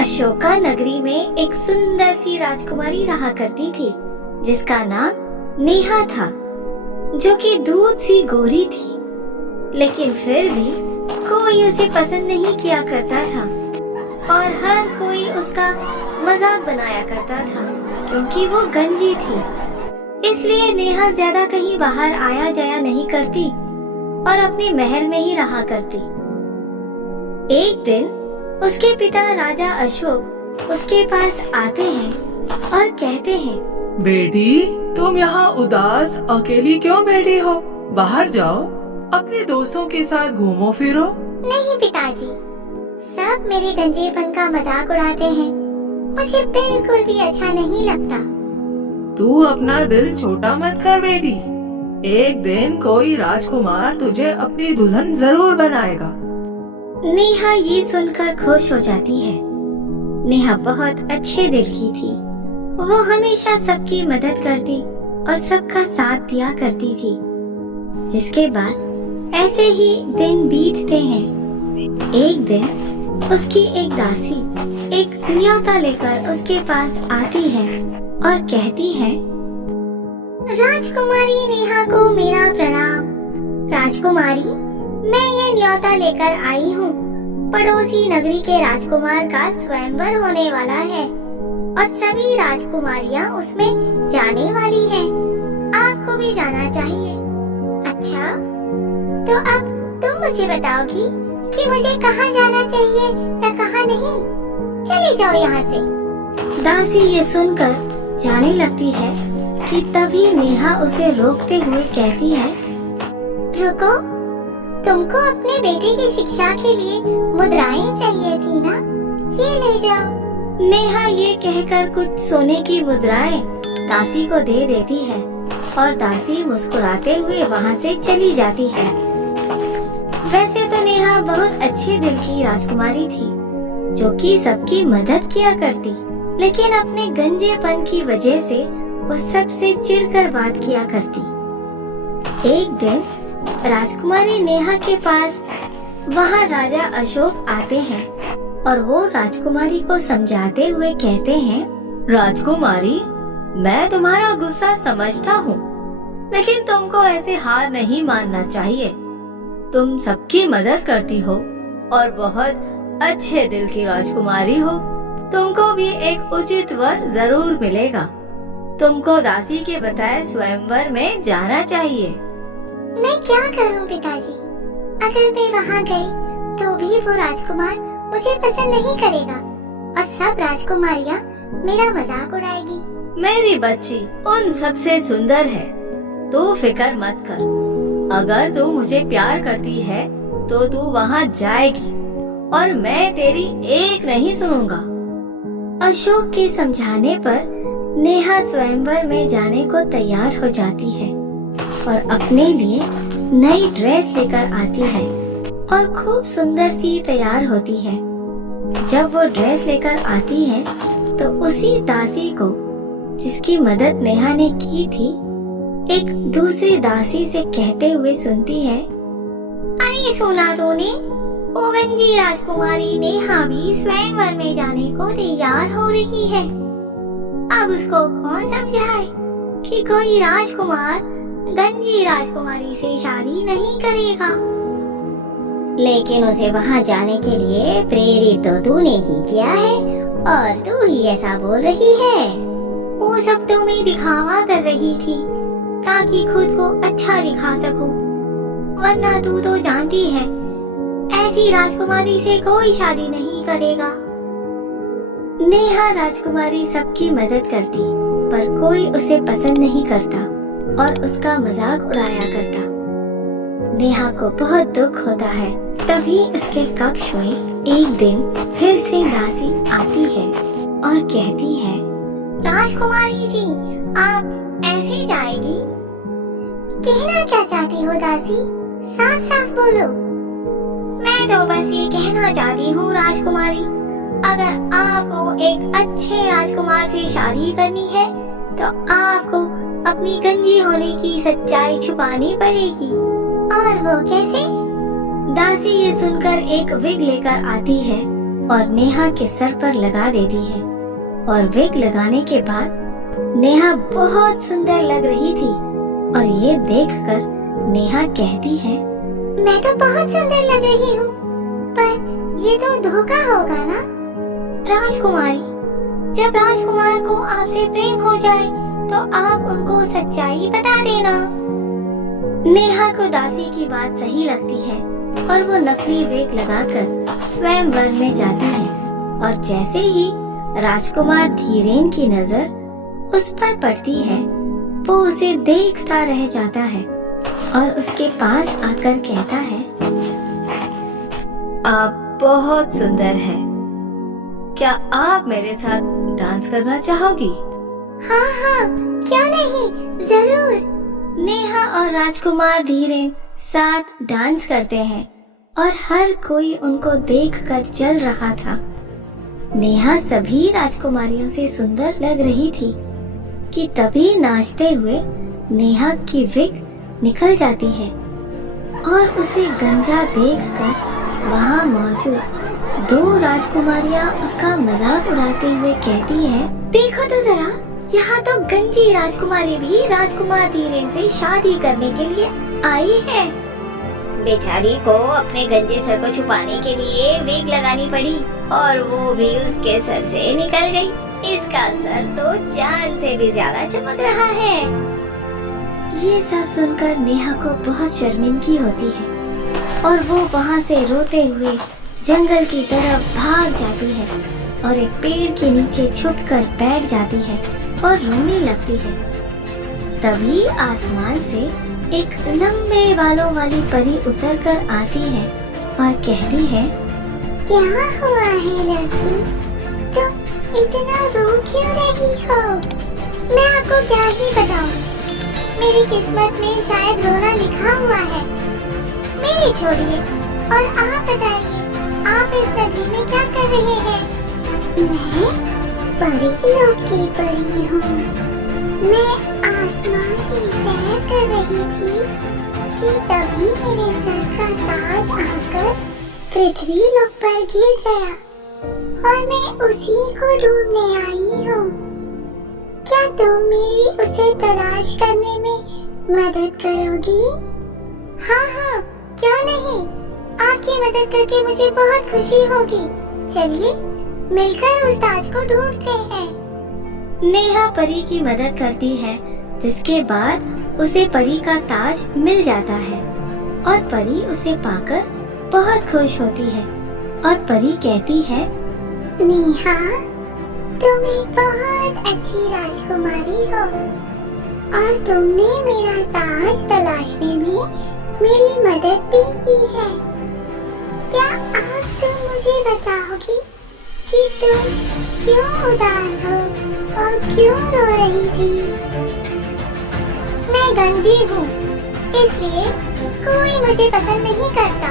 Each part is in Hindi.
अशोका नगरी में एक सुंदर सी राजकुमारी रहा करती थी जिसका नाम नेहा था, जो कि दूध सी गोरी थी। लेकिन फिर भी कोई उसे पसंद नहीं किया करता था और हर कोई उसका मजाक बनाया करता था क्योंकि वो गंजी थी। इसलिए नेहा ज्यादा कहीं बाहर आया जाया नहीं करती और अपने महल में ही रहा करती। एक दिन उसके पिता राजा अशोक उसके पास आते हैं और कहते हैं, बेटी, तुम यहाँ उदास अकेली क्यों बैठी हो? बाहर जाओ, अपने दोस्तों के साथ घूमो फिरो। नहीं पिताजी, सब मेरे गंजेपन का मजाक उड़ाते हैं। मुझे बिल्कुल भी अच्छा नहीं लगता। तू अपना दिल छोटा मत कर बेटी। एक दिन कोई राजकुमार तुझे अपनी दुल्हन जरूर बनाएगा। नेहा ये सुनकर खुश हो जाती है। नेहा बहुत अच्छे दिल की थी। वो हमेशा सबकी मदद करती और सबका साथ दिया करती थी। इसके बाद ऐसे ही दिन बीतते हैं। एक दिन उसकी एक दासी एक न्योता लेकर उसके पास आती है और कहती है, राजकुमारी नेहा को मेरा प्रणाम। राजकुमारी, मैं ये न्योता लेकर आई हूँ। पड़ोसी नगरी के राजकुमार का स्वयंवर होने वाला है और सभी राजकुमारियाँ उसमें जाने वाली हैं। आपको भी जाना चाहिए। अच्छा, तो अब तुम मुझे बताओगी कि मुझे कहाँ जाना चाहिए या कहाँ नहीं? चले जाओ यहाँ से। दासी ये सुनकर जाने लगती है कि तभी नेहा उसे रोकते हुए कहती है, रुको, तुमको अपने बेटे की शिक्षा के लिए मुद्राएं चाहिए थी ना? ये ले जाओ। नेहा ये कहकर कुछ सोने की मुद्राएं दासी को दे देती है और दासी मुस्कुराते हुए वहाँ से चली जाती है। वैसे तो नेहा बहुत अच्छे दिल की राजकुमारी थी जो कि सबकी मदद किया करती, लेकिन अपने गंजेपन की वजह से वो सबसे चिढ़कर बात किया करती। एक दिन राजकुमारी नेहा के पास वहाँ राजा अशोक आते हैं और वो राजकुमारी को समझाते हुए कहते हैं, राजकुमारी, मैं तुम्हारा गुस्सा समझता हूँ, लेकिन तुमको ऐसे हार नहीं मानना चाहिए। तुम सबकी मदद करती हो और बहुत अच्छे दिल की राजकुमारी हो। तुमको भी एक उचित वर जरूर मिलेगा। तुमको दासी के बताए स्वयंवर में जाना चाहिए। मैं क्या करूं पिताजी? अगर मैं वहाँ गई तो भी वो राजकुमार मुझे पसंद नहीं करेगा और सब राजकुमारियाँ मेरा मजाक उड़ाएगी। मेरी बच्ची उन सबसे सुंदर है, तू फिक्र मत कर। अगर तू मुझे प्यार करती है तो तू वहाँ जाएगी और मैं तेरी एक नहीं सुनूंगा। अशोक के समझाने पर नेहा स्वयंवर में जाने को तैयार हो जाती है और अपने लिए नई ड्रेस लेकर आती है और खूब सुंदर सी तैयार होती है। जब वो ड्रेस लेकर आती है तो उसी दासी को जिसकी मदद नेहा ने की थी एक दूसरी दासी से कहते हुए सुनती है, अरे सुना तूने? वो गंजी राजकुमारी नेहा भी स्वयंवर में जाने को तैयार हो रही है। अब उसको कौन समझाए कि कोई राजकुमार गंजी राजकुमारी से शादी नहीं करेगा। लेकिन उसे वहाँ जाने के लिए प्रेरित तो तूने ही किया है और तू ही ऐसा बोल रही है। वो सब तो मैं दिखावा कर रही थी ताकि खुद को अच्छा दिखा सकूं, वरना तू तो जानती है ऐसी राजकुमारी से कोई शादी नहीं करेगा। नेहा राजकुमारी सबकी मदद करती पर कोई उसे पसंद नहीं करता और उसका मजाक उड़ाया करता। नेहा को बहुत दुख होता है। तभी उसके कक्ष में एक दिन फिर से दासी आती है और कहती है, राजकुमारी जी, आप ऐसे जाएगी? कहना क्या चाहती हो दासी? साफ साफ बोलो। मैं तो बस ये कहना चाहती हूँ राजकुमारी, अगर आपको एक अच्छे राजकुमार से शादी करनी है तो आपको अपनी गंजी होने की सच्चाई छुपानी पड़ेगी। और वो कैसे? दासी ये सुनकर एक विग लेकर आती है और नेहा के सर पर लगा देती है। और विग लगाने के बाद नेहा बहुत सुंदर लग रही थी और ये देखकर नेहा कहती है, मैं तो बहुत सुंदर लग रही हूँ, पर ये तो धोखा होगा ना? राजकुमारी, जब राजकुमार को आपसे प्रेम हो जाए तो आप उनको सच्चाई बता देना। नेहा को दासी की बात सही लगती है और वो नकली वेग लगाकर स्वयंवर में जाती है। और जैसे ही राजकुमार धीरेन की नजर उस पर पड़ती है, वो उसे देखता रह जाता है और उसके पास आकर कहता है, आप बहुत सुंदर हैं। क्या आप मेरे साथ डांस करना चाहोगी? हाँ हाँ, क्यों नहीं, जरूर। नेहा और राजकुमार धीरेन साथ डांस करते हैं और हर कोई उनको देखकर चल रहा था। नेहा सभी राजकुमारियों से सुंदर लग रही थी कि तभी नाचते हुए नेहा की विग निकल जाती है और उसे गंजा देखकर वहाँ मौजूद 2 राजकुमारियाँ उसका मजाक उड़ाते हुए कहती है, देखो तो जरा, यहाँ तो गंजी राजकुमारी भी राजकुमार धीरेन से शादी करने के लिए आई है। बेचारी को अपने गंजे सर को छुपाने के लिए विग लगानी पड़ी और वो भी उसके सर से निकल गई। इसका सर तो चांद से भी ज्यादा चमक रहा है। ये सब सुनकर नेहा को बहुत शर्मिंदगी होती है और वो वहाँ से रोते हुए जंगल की तरफ भाग जाती है और एक पेड़ के नीचे छुपकर बैठ जाती है और रोने लगती है। तभी आसमान से एक लंबे बालों वाली परी उतरकर आती है और कहती है, क्या हुआ है लड़की, तुम इतना रो क्यों रही हो? मैं आपको क्या ही बताऊं, मेरी किस्मत में शायद रोना लिखा हुआ है। मेरी छोड़िए और आप बताइए, आप इस नदी में क्या कर रहे हैं? मैं परी लोग की परी हूँ। मैं आसमान की सैर कर रही थी कि तभी मेरे सर का ताज आकर पृथ्वी लोक पर गिर गया और मैं उसी को ढूंढने आई हूँ। क्या तुम मेरी उसे तलाश करने में मदद करोगी? हाँ हाँ, क्यों नहीं, आपकी मदद करके मुझे बहुत खुशी होगी। चलिए मिलकर उस ताज को ढूंढते हैं। नेहा परी की मदद करती है, जिसके बाद उसे परी का ताज मिल जाता है और परी उसे पाकर बहुत खुश होती है और परी कहती है, नेहा, तुम एक बहुत अच्छी राजकुमारी हो और तुमने मेरा ताज तलाशने में मेरी मदद भी की है। क्या आज तुम मुझे बताओगी कि तुम क्यों उदास हो और क्यों रो रही थी? मैं गंजी हूँ, इसलिए कोई मुझे पसंद नहीं करता।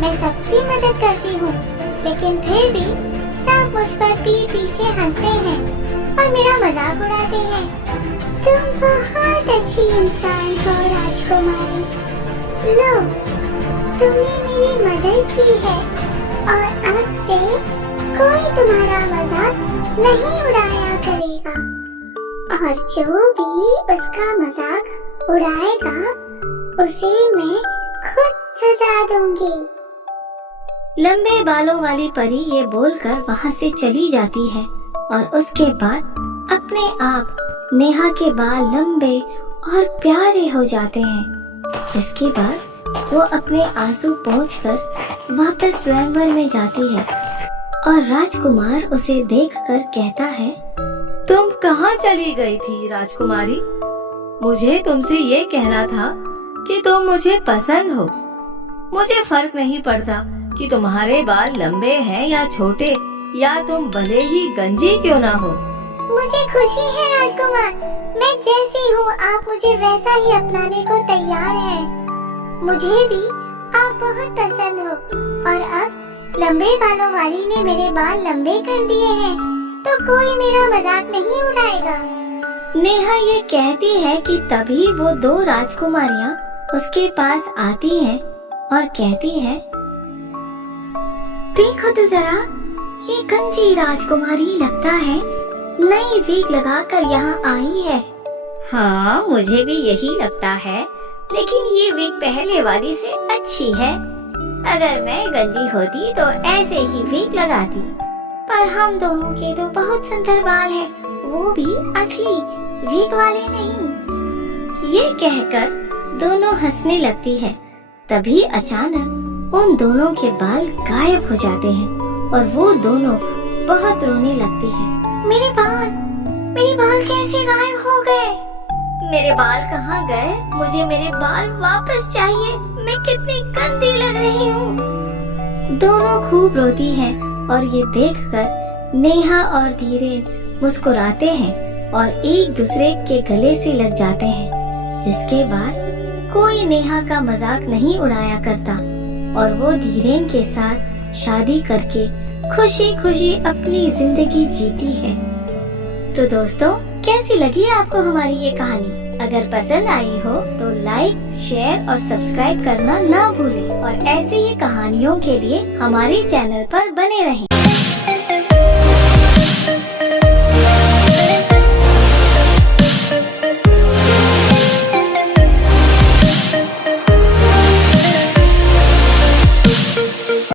मैं सबकी मदद करती हूँ, लेकिन फिर भी सब मुझ पर पीठ पीछे हंसते हैं और मेरा मजाक उड़ाते हैं। तुम बहुत अच्छी इंसान हो राजकुमारी। लो, तुमने मेरी मदद की है और अब से कोई तुम्हारा मजाक नहीं उड़ाया करेगा और जो भी उसका मजाक उड़ाएगा उसे मैं खुद सजा दूंगी। लंबे बालों वाली परी ये बोलकर वहाँ से चली जाती है और उसके बाद अपने आप नेहा के बाल लंबे और प्यारे हो जाते हैं, जिसके बाद वो अपने आंसू पोंछकर वापस स्वयंवर में जाती है और राजकुमार उसे देखकर कहता है, तुम कहाँ चली गई थी राजकुमारी? मुझे तुमसे ये कहना था कि तुम मुझे पसंद हो। मुझे फर्क नहीं पड़ता कि तुम्हारे बाल लंबे हैं या छोटे, या तुम भले ही गंजी क्यों ना हो। मुझे खुशी है राजकुमार, मैं जैसी हूँ आप मुझे वैसा ही अपनाने को तैयार हैं। मुझे भी आप बहुत पसंद हो और अब लंबे बालों वाली ने मेरे बाल लंबे कर दिए हैं, तो कोई मेरा मजाक नहीं उड़ाएगा। नेहा ये कहती है कि तभी वो 2 राजकुमारियाँ उसके पास आती हैं और कहती है, देखो तो जरा, ये गंजी राजकुमारी लगता है नई वीक लगाकर यहाँ आई है। हाँ, मुझे भी यही लगता है, लेकिन ये विग पहले वाली से अच्छी है। अगर मैं गंजी होती तो ऐसे ही विग लगाती। पर हम दोनों के तो बहुत सुंदर बाल हैं, वो भी असली वीक वाले नहीं। ये कहकर दोनों हंसने लगती है। तभी अचानक उन दोनों के बाल गायब हो जाते हैं और वो दोनों बहुत रोने लगती है। मेरे बाल कैसे गायब हो गए? मेरे बाल कहाँ गए? मुझे मेरे बाल वापस चाहिए। मैं कितनी गंदी लग रही हूँ। दोनों खूब रोती हैं और ये देखकर नेहा और धीरेन मुस्कुराते हैं और एक दूसरे के गले से लग जाते हैं। जिसके बाद कोई नेहा का मजाक नहीं उड़ाया करता और वो धीरेन के साथ शादी करके खुशी खुशी अपनी जिंदगी जीती है। तो दोस्तों, कैसी लगी आपको हमारी ये कहानी? अगर पसंद आई हो तो लाइक, शेयर और सब्सक्राइब करना ना भूलें और ऐसे ही कहानियों के लिए हमारे चैनल पर बने रहें।